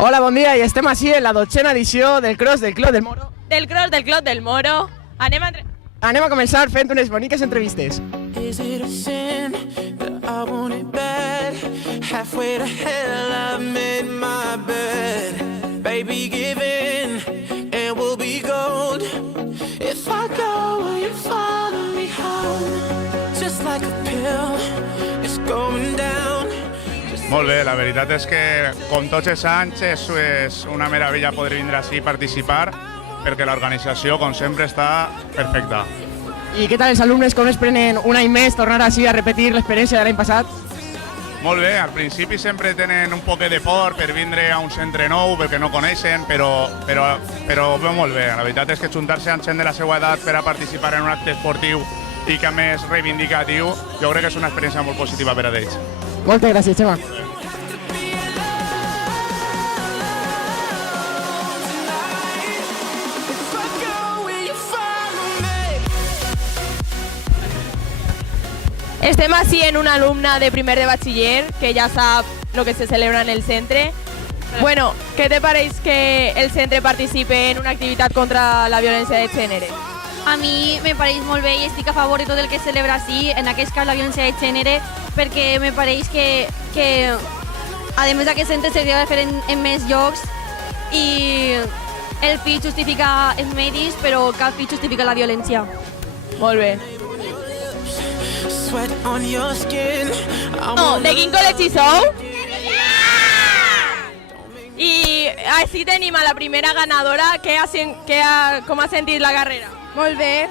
Hola, bon dia, i estem així en la 12a edició del Cross del Clot del Moro. Del Cross del Clot del Moro. Anem a començar fent unes boniques entrevistes. Is it a sin that I want it bad? Halfway to hell, I made my bed. Baby, give in, and we'll be gold. If I go, will you follow me home? Just like a pill, it's going down. Molt bé, la veritat és que com tots els anys és una meravella poder vindre així i participar perquè l'organització, com sempre, està perfecta. I què tal els alumnes, com es prenen un any més tornar així a repetir l'experiència de l'any passat? Molt bé, al principi sempre tenen un poc de por per vindre a un centre nou perquè no coneixen, però va molt bé. La veritat és que juntar-se amb gent de la seva edat per a participar en un acte esportiu i que a més reivindicatiu, jo crec que és una experiència molt positiva per a ells. Moltes gràcies, Xema. Estem així en una alumna de primer de batxiller que ja sap lo que se celebra en el centre. Bueno, ¿qué te parece que el centre participe en una activitat contra la violència de gènere? A mi me pareix molt bé i estic a favor de tot el que es celebra així, en aquest cas la violència de gènere, perquè me pareix que a més d'aquest centre s'hauria de fer en més llocs i el fi justifica els medis, però cap fi justifica la violència. Molt bé. Sweat on your skin. No, de quin col·legi sou? I així tenim a la primera ganadora. Com ha sentit la carrera? Molt bé.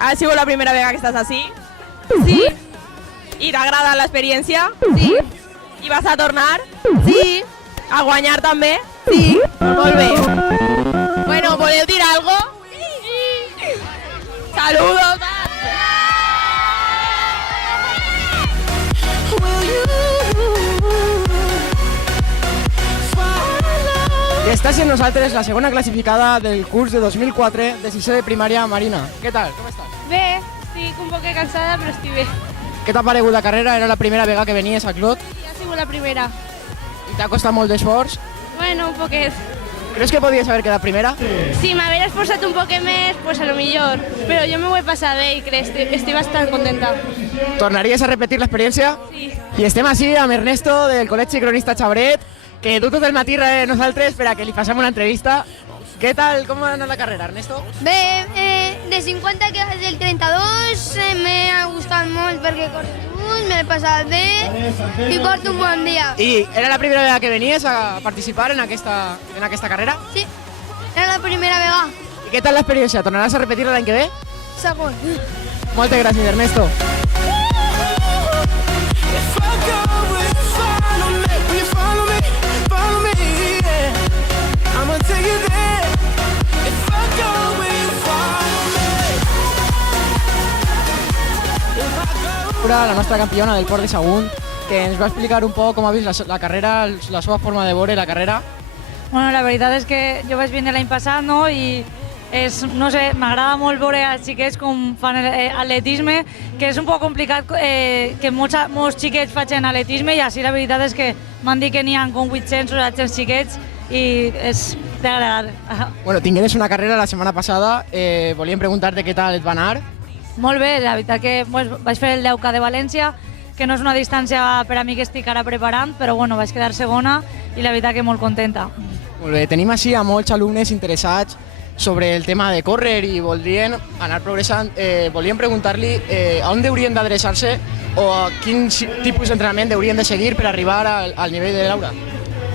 Ha sigut la primera vegada que estàs així? Sí. I t'agrada l'experiència? Sí. I vas a tornar? Sí. A guanyar també? Sí. Molt bé. Bueno, ¿voleu dir algo? Sí. Saludos. I està sent nosaltres la segona classificada del curs de 2004 de sisè de primària, Marina. Què tal? Com estàs? Bé, estic un poc cansada, però estic bé. Què t'ha paregut la carrera? Era la primera vegada que venies a Clot Sí, ha sigut la primera. i t'ha costat molt d'esforç. Bueno, un poquet. Creus que podies haver quedat primera? Si m'hagués esforçat un poc més, pues a lo millor. Però jo me ho he passat bé i crec, estic bastant contenta. Tornaries a repetir l'experiència? Sí. I estem així amb Ernesto del Col·legi Cronista Xabret, que du tot el matí darrere nosaltres per a que li facem una entrevista. Què tal? Com ha anat la carrera, Ernesto? Bé, de 50 quedas del 32 m'ha gustat molt perquè corro, me l'he passat bé i porto un bon dia. I era la primera vegada que venies a participar en aquesta carrera? Sí, era la primera vegada. I què tal l'experiència? Tornaràs a repetir l'any que ve? Segon. Moltes gràcies, Ernesto. If I go, will you follow me? Will you follow me? Follow me, yeah. I'ma take you there. If I go, will you follow me? If I go. La nostra campiona del Port de Sagunt, que ens va explicar un poc com ha vist la carrera, la seva forma de veure la carrera. Bueno, la veritat és que jo vaig vindre l'any passat, no?, i no sé, m'agrada molt veure els xiquets com fan atletisme, que és un poc complicat que molts xiquets facin atletisme, i així la veritat és que m'han dit que n'hi ha com 800 o 700 xiquets i és d'agradar. Bueno, tingués una carrera la setmana passada, volíem preguntar-te què tal et va anar. Molt bé, la veritat que vaig fer el 10K de València, que no és una distància per a mi que estic ara preparant, però bueno, vaig quedar segona i la veritat que molt contenta. Molt bé, tenim així a molts alumnes interessats sobre el tema de córrer i voldrien anar progressant. Volíem preguntar-li a on haurien d'adreçar-se o a quin tipus d'entrenament haurien de seguir per arribar al nivell de Laura.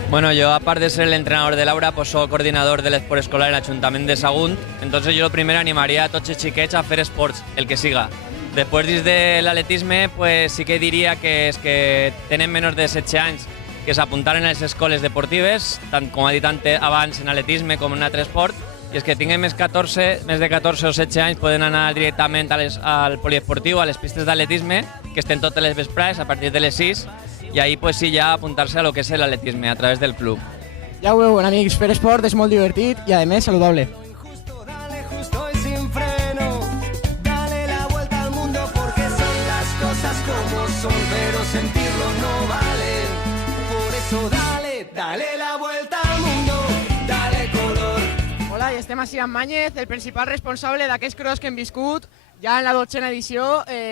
Bueno, yo aparte de ser el entrenador de Laura, pues soy coordinador del esport escolar en el Ayuntamiento de Sagunt. Entonces yo lo primero animaría a tots els xiquets a fer esports, el que siga. Després del atletisme, pues sí que diria que és que tenen menys de 17 anys que s'apuntaren a les escoles deportives, tant com ha dit abans en atletisme com en altre esport, i és que tinguin més de 14 o 16 anys poden anar directament al poliesportiu, a les pistes d'atletisme, que estem totes les vesprades a partir de les 6, i ahí pues sí ja apuntar-se a lo que és l'atletisme a través del club. Ja ho veuen, amics, fer esport és molt divertit i a més saludable. Dale justo y sin freno. Dale la vuelta al mundo porque son las cosas como son, pero sentirlo no vale. Por eso dale, dale la la vuelta al mundo, dale color. Hola, i estem així amb Mañez, el principal responsable d'aquest cross que hem viscut ja en la 12a edició.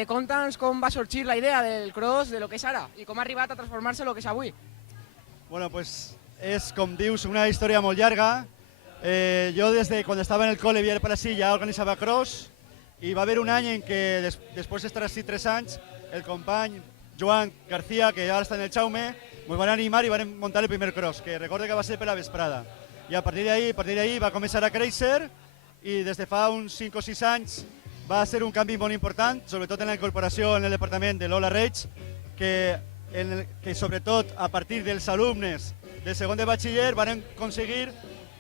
Conta'ns com va sorgir la idea del cross, de lo que és ara, i com ha arribat a transformar-se en lo que és avui. Bueno, pues és, com dius, una història molt llarga. Jo des de quan estava en el col·le Vier Parasí ja organitzava cross i va haver un any en què, després d'estar així 3 anys, el company Joan García, que ara està en el Jaume, ens van animar i van muntar el primer cross, que recordo que va ser per la vesprada. I a partir d'ahir va començar a créixer i des de fa uns 5 o 6 anys va ser un canvi molt important, sobretot en la incorporació en el departament de Lola Reig, que sobretot a partir dels alumnes del segon de batxiller van aconseguir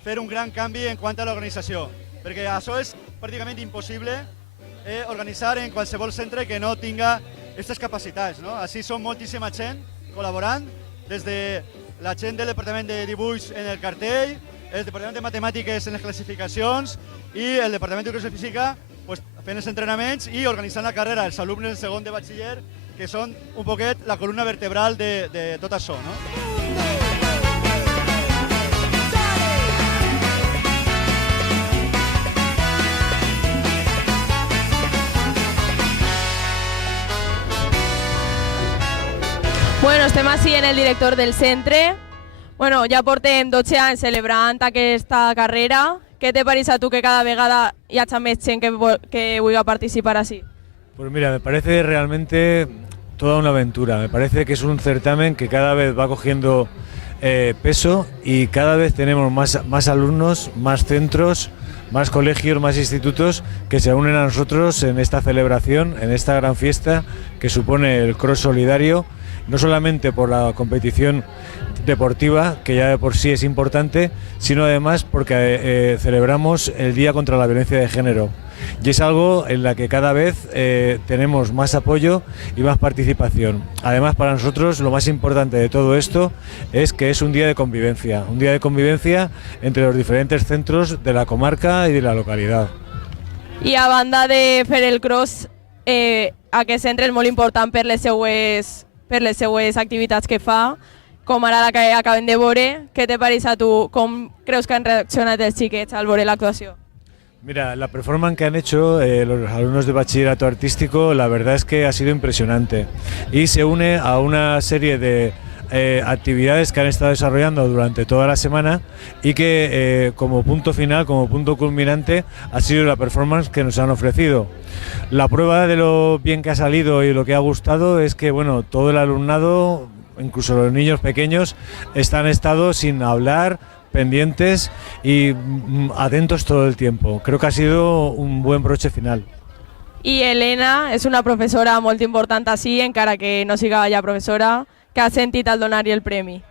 fer un gran canvi en quant a l'organització, perquè això és pràcticament impossible organitzar en qualsevol centre que no tinga aquestes capacitats, no? Així són moltíssima gent col·laborant, des de la gent del departament de dibuix en el cartell, el departament de matemàtiques en les classificacions i el departament d'educació física fent els entrenaments i organitzant la carrera, els alumnes del segon de batxiller, que són un poquet la columna vertebral de tot això, no? Bueno, estem així en el director del centre. Bueno, ja portem 12 anys celebrant aquesta carrera. Què te pareix a tu que cada vegada hi hagi més gent que vulgui participar així? Pues mira, me parece realmente toda una aventura. Me parece que es un certamen que cada vez va cogiendo peso y cada vez tenemos más alumnos, más centros, más colegios, más institutos que se unen a nosotros en esta celebración, en esta gran fiesta que supone el cross solidario, no solamente por la competición deportiva, que ya de por sí es importante, sino además porque celebramos el Día contra la Violencia de Género. Y es algo en la que cada vez tenemos más apoyo y más participación. Además, para nosotros lo más importante de todo esto es que es un día de convivencia entre los diferentes centros de la comarca y de la localidad. I a banda de fer el cross, aquest centre és molt important per les seues activitats que fa, com ara la que acabem de veure. Què te pareix a tu? Com creus que han reaccionat els xiquets al veure l'actuació? Mira, la performance que han hecho los alumnos de bachillerato artístico, la verdad es que ha sido impresionante y se une a una serie de actividades que han estado desarrollando durante toda la semana y que como punto final, como punto culminante, ha sido la performance que nos han ofrecido. La prueba de lo bien que ha salido y lo que ha gustado es que, bueno, todo el alumnado, incluso los niños pequeños, han estado sin hablar, pendientes y atentos todo el tiempo. Creo que ha sido un buen broche final. I Elena és una professora molt important així, encara que no siga ja professora, que ha sentit al donar-hi el premi.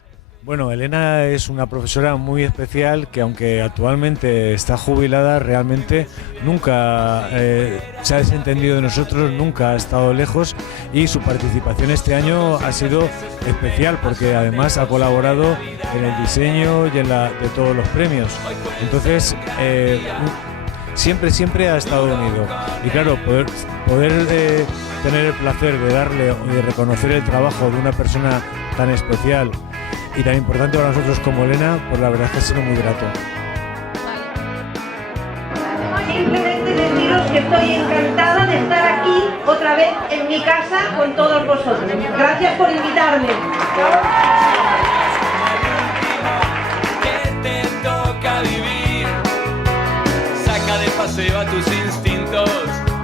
Bueno, Elena es una profesora muy especial que, aunque actualmente está jubilada, realmente nunca se ha desentendido de nosotros, nunca ha estado lejos, y su participación este año ha sido especial porque además ha colaborado en el diseño y en de todos los premios. Entonces, siempre ha estado unido. Y claro, poder tener el placer de darle y de reconocer el trabajo de una persona tan especial y tan importante para nosotros como Elena, pues la verdad es que ha sido muy grato. Simplemente deciros que estoy encantada de estar aquí otra vez en mi casa con todos vosotros. Gracias por invitarme. Que te toca vivir. Saca de paseo a tus instintos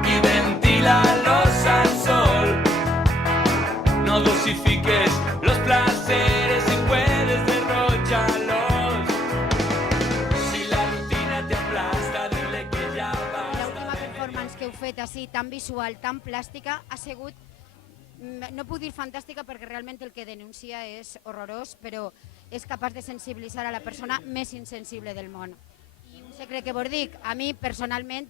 y ventílalos al sol. No dosifiques los placeres y puedes derrocharlos. Si la rutina te aplasta, dile que ya basta. L'última performance que heu fet així, tan visual, tan plàstica, ha sigut, no puc dir fantàstica perquè realment el que denuncia és horrorós, però és capaç de sensibilitzar a la persona més insensible del món. I un secret que vos dic, a mi personalment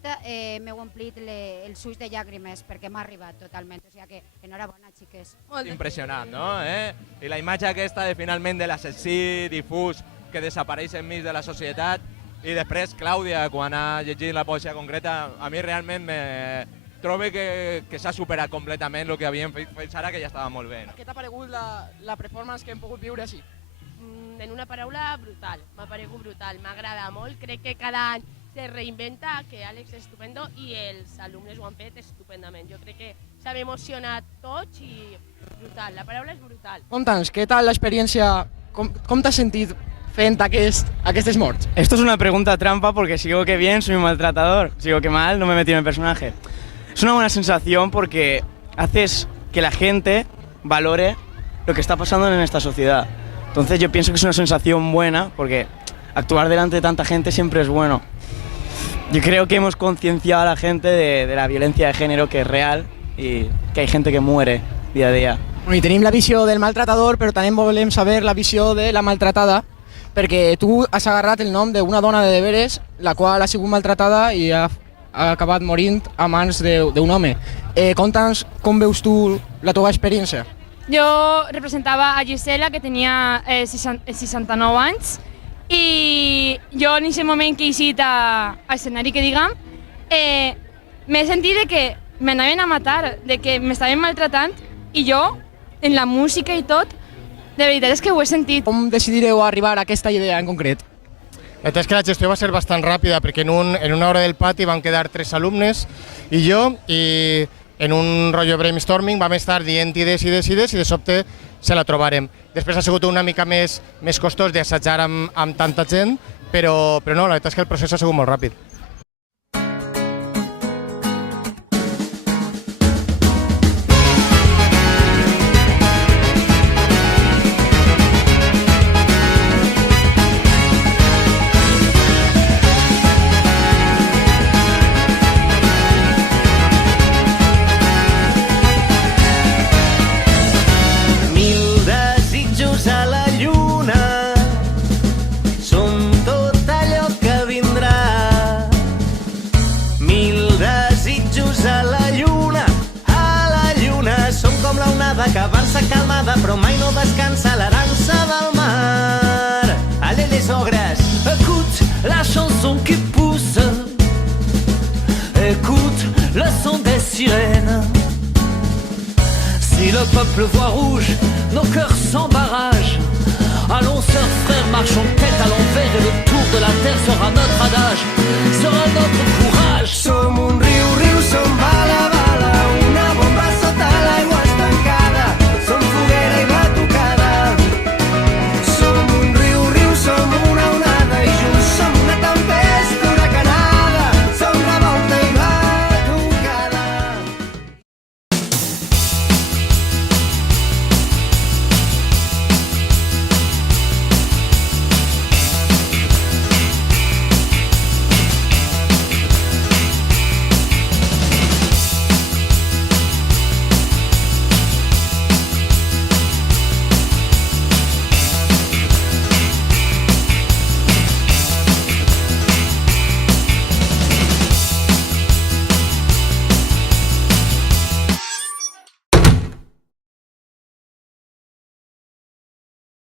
m'heu omplit els ulls de llàgrimes perquè m'ha arribat totalment, o sigui que enhorabona, xiques. Impressionant, no? I la imatge aquesta de finalment de l'assassí difús que desapareix enmig de la societat, i després Clàudia, quan ha llegit la poesia concreta, a mi realment trobo que s'ha superat completament el que havíem fet fins ara, que ja estava molt bé. Què t'ha paregut la performance que hem pogut viure així? en una paraula, brutal. M'ha paregut brutal, m'agrada molt. Crec que cada any se reinventa, que Àlex és estupendo i els alumnes ho han fet estupendament. Jo crec que s'han emocionat tots i brutal, la paraula és brutal. Conta'ns, què tal l'experiència, com t'has sentit fent aquestes morts? Esto es una pregunta trampa porque si digo que bien soy un maltratador, si digo que mal no me he metido en el personaje. Es una buena sensación porque haces que la gente valore lo que está pasando en esta sociedad. Entonces yo pienso que es una sensación buena porque actuar delante de tanta gente siempre es bueno. Yo creo que hemos concienciado a la gente de la violencia de género que es real y que hay gente que muere día a día. I tenim la visió del maltratador, però també volem saber la visió de la maltratada, perquè tu has agarrat el nom d'una dona de deberes, la qual ha sigut maltratada i ha acabat morint a mans d'un home. Conta'ns com veus tu la teva experiència. Jo representava a Gisela, que tenia 69 anys, i jo en aquest moment que he eixit a escenari, que diguem, m'he sentit que m'anaven a matar, de que m'estaven maltratant, i jo, en la música i tot, de veritat és que ho he sentit. Com decidireu arribar a aquesta idea en concret? La veritat és que la gestió va ser bastant ràpida, perquè en una hora del pati van quedar 3 alumnes i jo, i en un rotllo brainstorming vam estar dient idees i de sobte se la trobarem. Després ha sigut una mica més costós d'assajar amb tanta gent, però no, la veritat és que el procés ha sigut molt ràpid. Que avança calmada però mai no descansa la dansa del mar. Allez les ogres, écoute la chanson qui pousse, écoute le son des sirènes. Si le peuple voit rouge, nos cœurs s'embarquent.